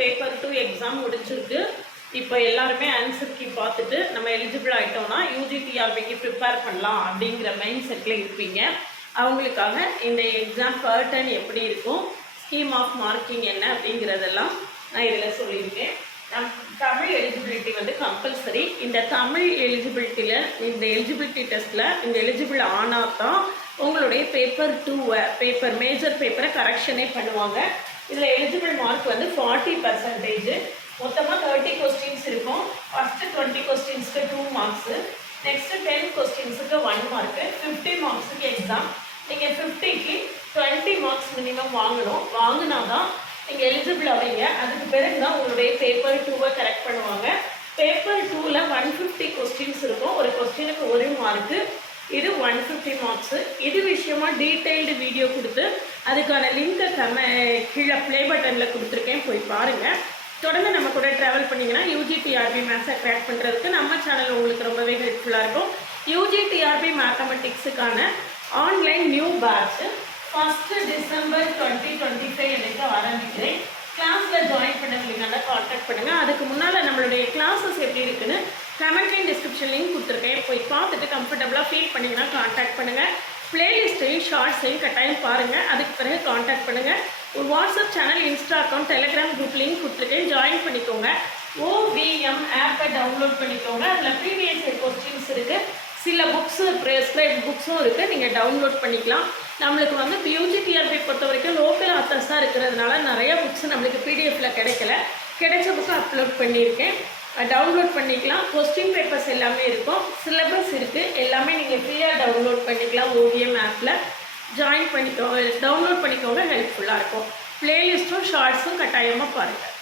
Paper 2 exam முடிஞ்சிருக்கு. இப்போ எல்லாருமே ஆன்சர் கீ பார்த்துட்டு நம்ம எலிஜிபிள் ஆகிட்டோம்னா யூஜிடிஆர்பிக்கு ப்ரிப்பேர் பண்ணலாம் அப்படிங்கிற மைண்ட் செட்டில் இருப்பீங்க. அவங்களுக்காக இந்த எக்ஸாம் பேட்டர்ன் எப்படி இருக்கும், ஸ்கீம் ஆஃப் மார்க்கிங் என்ன அப்படிங்கிறதெல்லாம் நான் இதில் சொல்லியிருக்கேன். தமிழ் எலிஜிபிலிட்டி வந்து கம்பல்சரி. இந்த தமிழ் எலிஜிபிலிட்டியில் இந்த எலிஜிபிலிட்டி டெஸ்ட்டில் இந்த எலிஜிபிள் ஆனால் தான் உங்களுடைய பேப்பர் 2 மேஜர் பேப்பரை கரெக்ஷனே பண்ணுவாங்க. இதில் எலிஜிபிள் மார்க் வந்து 40%. மொத்தமாக 30 கொஸ்டின்ஸ் இருக்கும். ஃபஸ்ட்டு 20 கொஸ்டின்ஸ்க்கு 2 மார்க்ஸு, நெக்ஸ்ட்டு 10 கொஸ்டின்ஸுக்கு 1 மார்க்கு, 50 மார்க்ஸுக்கு எக்ஸாம். நீங்கள் 50க்கு 20 மார்க்ஸ் மினிமம் வாங்கினா தான் நீங்கள் எலிஜிபிள் ஆவீங்க. அதுக்கு பிறகு தான் உங்களுடைய பேப்பர் 2 கரெக்ட் பண்ணுவாங்க. பேப்பர் 2ல் 150 கொஸ்டின்ஸ் இருக்கும். ஒரு கொஸ்டினுக்கு 1 மார்க்கு. இது 150 மார்க்ஸு. இது விஷயமாக டீட்டெயில்டு வீடியோ கொடுத்து அதுக்கான லிங்கை கீழே ப்ளே பட்டனில் கொடுத்துருக்கேன், போய் பாருங்கள். தொடர்ந்து நம்ம கூட ட்ராவல் பண்ணிங்கன்னா யூஜிடிஆர்பி மேத்ஸை கிராக் பண்ணுறதுக்கு நம்ம சேனல் உங்களுக்கு ரொம்பவே ஹெல்ப்ஃபுல்லாக இருக்கும். யூஜிடிஆர்பி மேத்தமெட்டிக்ஸுக்கான ஆன்லைன் நியூ பேட்ச் 1 December 2025 எனக்கு ஆரம்பிக்கிறேன். கிளாஸில் ஜாயின் பண்ணவங்கன்னா கான்டாக்ட் பண்ணுங்கள். அதுக்கு முன்னால் நம்மளுடைய கிளாஸஸ் எப்படி இருக்குன்னு கமெண்ட்லையும் டிஸ்கிரிப்ஷன் லிங்க் கொடுத்துருக்கேன், போய் பார்த்துட்டு கம்ஃபர்டபுளாக ஃபீல் பண்ணிங்கன்னா கான்டாக்ட் பண்ணுங்கள். ப்ளேலிஸ்ட்டையும் ஷார்ட்ஸையும் கட்டாயம் பாருங்கள். அதுக்கு பிறகு கான்டாக்ட் பண்ணுங்கள். ஒரு WhatsApp channel, Insta account, Telegram group link கொடுத்துருக்கேன், ஜாயின் பண்ணிக்கோங்க. OVM ஆப்பை டவுன்லோட் பண்ணிக்கோங்க. அதில் ப்ரீவியஸ் இயர் கொஸ்டின்ஸ் இருக்குது, சில புக்ஸு ப்ரெஸ்கிரைப் புக்ஸும் இருக்குது, நீங்கள் டவுன்லோட் பண்ணிக்கலாம். நம்மளுக்கு வந்து யூஜிடிஆர்பி பொறுத்த வரைக்கும் லோக்கல் ஆத்தர்ஸாக இருக்கிறதுனால நிறைய புக்ஸ் நம்மளுக்கு பிடிஎஃப்பில் கிடைச்ச புக்கு அப்லோட் பண்ணியிருக்கேன், டவுன்லோட் பண்ணிக்கலாம். கொஸ்டின் பேப்பர்ஸ் எல்லாமே இருக்கும், சிலபஸ் இருக்குது, எல்லாமே நீங்கள் ஃப்ரீயாக டவுன்லோட் பண்ணிக்கலாம். OVM ஆப்பில் ஜாயின் பண்ணிக்கோங்க, டவுன்லோட் பண்ணிக்கோங்க, ஹெல்ப்ஃபுல்லாக இருக்கும். ப்ளேலிஸ்ட்டும் ஷார்ட்ஸும் கட்டாயமாக பாருங்கள்.